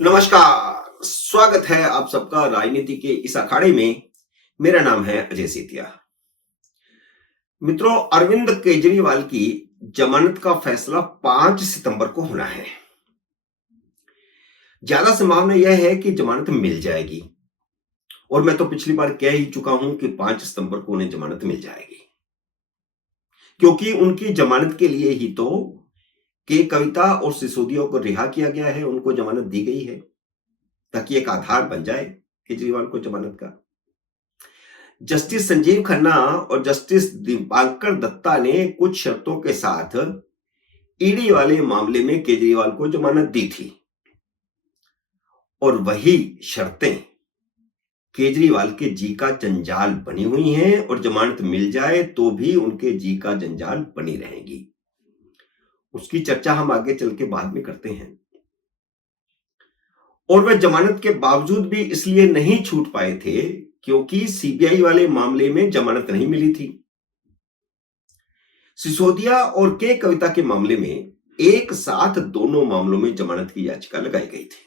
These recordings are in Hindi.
नमस्कार, स्वागत है आप सबका राजनीति के इस अखाड़े में। मेरा नाम है अजय सेतिया। मित्रों, अरविंद केजरीवाल की जमानत का फैसला 5 सितंबर को होना है। ज्यादा संभावना यह है कि जमानत मिल जाएगी और मैं तो पिछली बार कह ही चुका हूं कि 5 सितंबर को उन्हें जमानत मिल जाएगी, क्योंकि उनकी जमानत के लिए ही तो के कविता और सिसोदिया को रिहा किया गया है, उनको जमानत दी गई है ताकि एक आधार बन जाए केजरीवाल को जमानत का। जस्टिस संजीव खन्ना और जस्टिस दीपांकर दत्ता ने कुछ शर्तों के साथ ईडी वाले मामले में केजरीवाल को जमानत दी थी और वही शर्तें केजरीवाल के जी का जंजाल बनी हुई हैं और जमानत मिल जाए तो भी उनके जी का जंजाल बनी रहेगी। उसकी चर्चा हम आगे चल के बाद में करते हैं। और वह जमानत के बावजूद भी इसलिए नहीं छूट पाए थे क्योंकि सीबीआई वाले मामले में जमानत नहीं मिली थी। सिसोदिया और के कविता के मामले में एक साथ दोनों मामलों में जमानत की याचिका लगाई गई थी।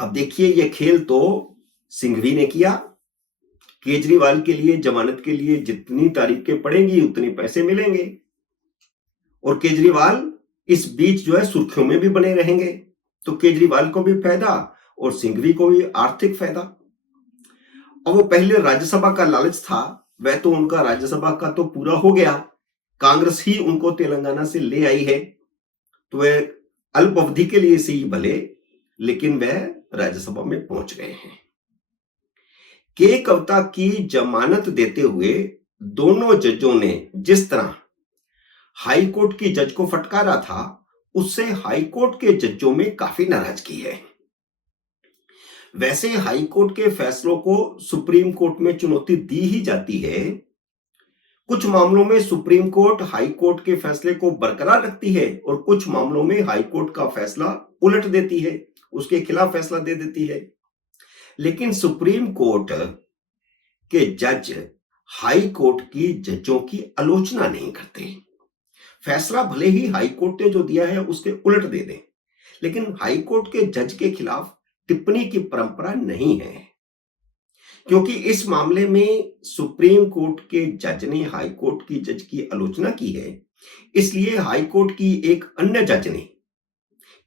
अब देखिए, यह खेल तो सिंघवी ने किया। केजरीवाल के लिए जमानत के लिए जितनी तारीखें पड़ेंगी उतने पैसे मिलेंगे और केजरीवाल इस बीच जो है सुर्खियों में भी बने रहेंगे, तो केजरीवाल को भी फायदा और सिंघवी को भी आर्थिक फायदा। और वो पहले राज्यसभा का लालच था, वह तो उनका राज्यसभा का तो पूरा हो गया। कांग्रेस ही उनको तेलंगाना से ले आई है, तो वह अल्प अवधि के लिए से ही भले, लेकिन वह राज्यसभा में पहुंच गए हैं। के कविता की जमानत देते हुए दोनों जजों ने जिस तरह हाईकोर्ट की जज को फटकारा था, उससे हाईकोर्ट के जजों में काफी नाराजगी है। वैसे हाईकोर्ट के फैसलों को सुप्रीम कोर्ट में चुनौती दी ही जाती है। कुछ मामलों में सुप्रीम कोर्ट हाईकोर्ट के फैसले को बरकरार रखती है और कुछ मामलों में हाईकोर्ट का फैसला उलट देती है, उसके खिलाफ फैसला दे देती है। लेकिन सुप्रीम कोर्ट के जज हाई कोर्ट की जजों की आलोचना नहीं करते। फैसला भले ही हाई कोर्ट ने जो दिया है उसके उलट दे दें, लेकिन हाई कोर्ट के जज के खिलाफ टिप्पणी की परंपरा नहीं है, क्योंकि इस मामले में सुप्रीम कोर्ट के जज ने हाई कोर्ट की जज की आलोचना की है। इसलिए हाई कोर्ट की एक अन्य जज ने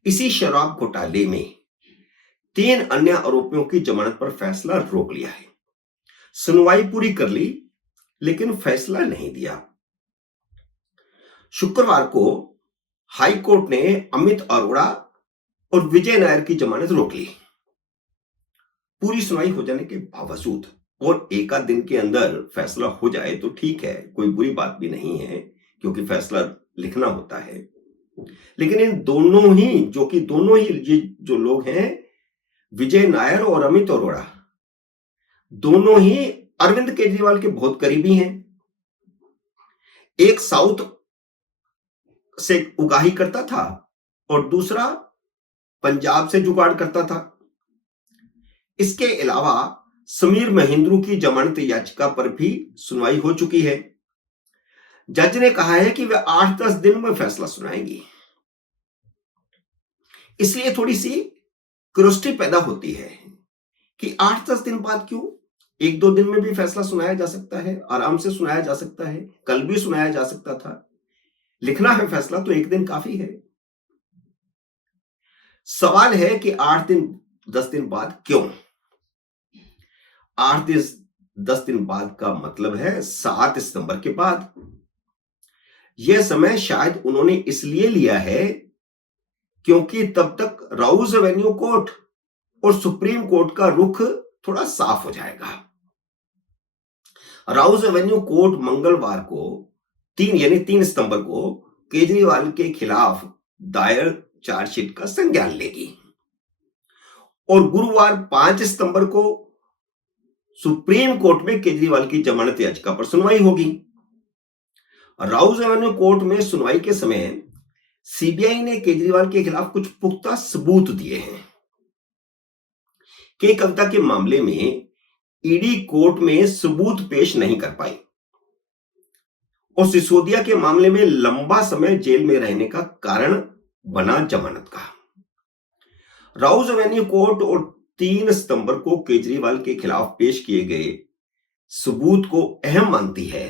इसी शराब घोटाले में 3 अन्य आरोपियों की जमानत पर फैसला रोक लिया है। सुनवाई पूरी कर ली, लेकिन फैसला नहीं दिया। शुक्रवार को हाई कोर्ट ने अमित अरोड़ा और विजय नायर की जमानत रोक ली। पूरी सुनवाई हो जाने के बावजूद और एक आध दिन के अंदर फैसला हो जाए तो ठीक है, कोई बुरी बात भी नहीं है, क्योंकि फैसला लिखना होता है। लेकिन इन दोनों ही ये जो लोग हैं, विजय नायर और अमित अरोड़ा, दोनों ही अरविंद केजरीवाल के बहुत करीबी हैं। एक साउथ से उगाही करता था और दूसरा पंजाब से जुगाड़ करता था। इसके अलावा समीर महेंद्रू की जमानत याचिका पर भी सुनवाई हो चुकी है। जज ने कहा है कि वे 8-10 दिन में फैसला सुनाएंगी। इसलिए थोड़ी सी क्यूरियोसिटी पैदा होती है कि 8-10 दिन बाद क्यों, 1-2 दिन में भी फैसला सुनाया जा सकता है, आराम से सुनाया जा सकता है, कल भी सुनाया जा सकता था। लिखना है फैसला तो 1 दिन काफी है। सवाल है कि 8-10 दिन बाद क्यों? 8-10 दिन बाद का मतलब है 7 सितंबर के बाद। यह समय शायद उन्होंने इसलिए लिया है क्योंकि तब तक राउज एवेन्यू कोर्ट और सुप्रीम कोर्ट का रुख थोड़ा साफ हो जाएगा। राउज एवेन्यू कोर्ट मंगलवार को 3 सितंबर को केजरीवाल के खिलाफ दायर चार्जशीट का संज्ञान लेगी और गुरुवार 5 सितंबर को सुप्रीम कोर्ट में केजरीवाल की जमानत याचिका पर सुनवाई होगी। राउज एवेन्यू कोर्ट में सुनवाई के समय सीबीआई ने केजरीवाल के खिलाफ कुछ पुख्ता सबूत दिए हैं। के कविता के मामले में ईडी कोर्ट में सबूत पेश नहीं कर पाई और सिसोदिया के मामले में लंबा समय जेल में रहने का कारण बना जमानत का। राउज एवेन्यू कोर्ट और 3 सितंबर को केजरीवाल के खिलाफ पेश किए गए सबूत को अहम मानती है,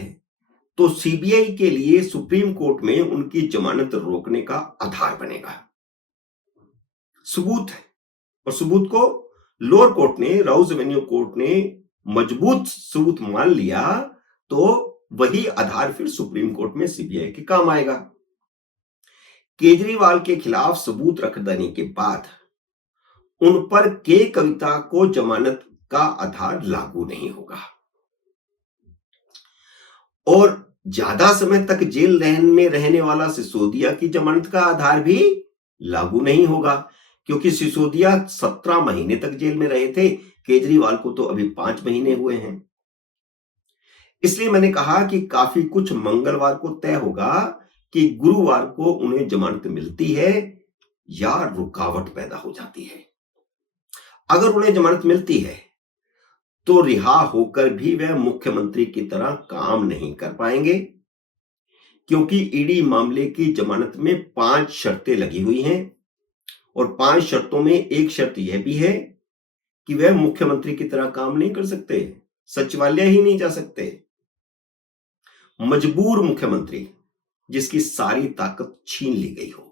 तो सीबीआई के लिए सुप्रीम कोर्ट में उनकी जमानत रोकने का आधार बनेगा। सबूत है, और सबूत को लोअर कोर्ट ने, राउज एवेन्यू कोर्ट ने मजबूत सबूत मान लिया, तो वही आधार फिर सुप्रीम कोर्ट में सीबीआई के काम आएगा। केजरीवाल के खिलाफ सबूत रख देने के बाद उन पर के कविता को जमानत का आधार लागू नहीं होगा, और ज्यादा समय तक जेल में रहने वाला सिसोदिया की जमानत का आधार भी लागू नहीं होगा, क्योंकि सिसोदिया 17 महीने तक जेल में रहे थे, केजरीवाल को तो अभी 5 महीने हुए हैं। इसलिए मैंने कहा कि काफी कुछ मंगलवार को तय होगा कि गुरुवार को उन्हें जमानत मिलती है या रुकावट पैदा हो जाती है। अगर उन्हें जमानत मिलती है तो रिहा होकर भी वह मुख्यमंत्री की तरह काम नहीं कर पाएंगे, क्योंकि ईडी मामले की जमानत में 5 शर्तें लगी हुई हैं, और 5 शर्तों में एक शर्त यह भी है कि वह मुख्यमंत्री की तरह काम नहीं कर सकते, सचिवालय ही नहीं जा सकते। मजबूर मुख्यमंत्री जिसकी सारी ताकत छीन ली गई हो।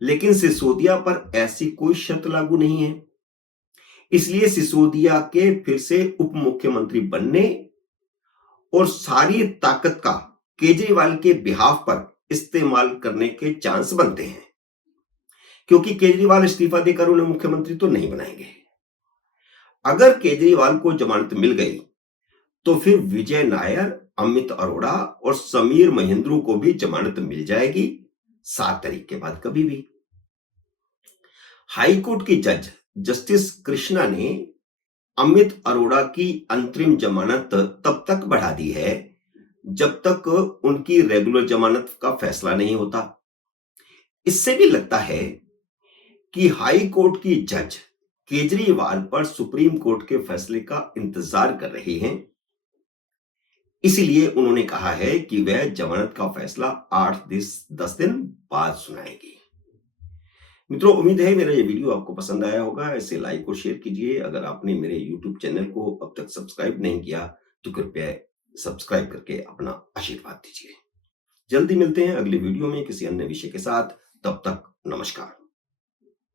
लेकिन सिसोदिया पर ऐसी कोई शर्त लागू नहीं है, इसलिए सिसोदिया के फिर से उप मुख्यमंत्री बनने और सारी ताकत का केजरीवाल के बिहाफ पर इस्तेमाल करने के चांस बनते हैं, क्योंकि केजरीवाल इस्तीफा देकर उन्हें मुख्यमंत्री तो नहीं बनाएंगे। अगर केजरीवाल को जमानत मिल गई तो फिर विजय नायर, अमित अरोड़ा और समीर महेंद्रू को भी जमानत मिल जाएगी 7 तारीख के बाद कभी भी। हाईकोर्ट की जज जस्टिस कृष्णा ने अमित अरोड़ा की अंतरिम जमानत तब तक बढ़ा दी है जब तक उनकी रेगुलर जमानत का फैसला नहीं होता। इससे भी लगता है कि हाई कोर्ट की जज केजरीवाल पर सुप्रीम कोर्ट के फैसले का इंतजार कर रही हैं, इसीलिए उन्होंने कहा है कि वह जमानत का फैसला 8-10 दिन बाद सुनाएगी। मित्रों, उम्मीद है मेरा ये वीडियो आपको पसंद आया होगा। ऐसे लाइक और शेयर कीजिए। अगर आपने मेरे यूट्यूब चैनल को अब तक सब्सक्राइब नहीं किया तो कृपया सब्सक्राइब करके अपना आशीर्वाद दीजिए। जल्दी मिलते हैं अगले वीडियो में किसी अन्य विषय के साथ। तब तक नमस्कार।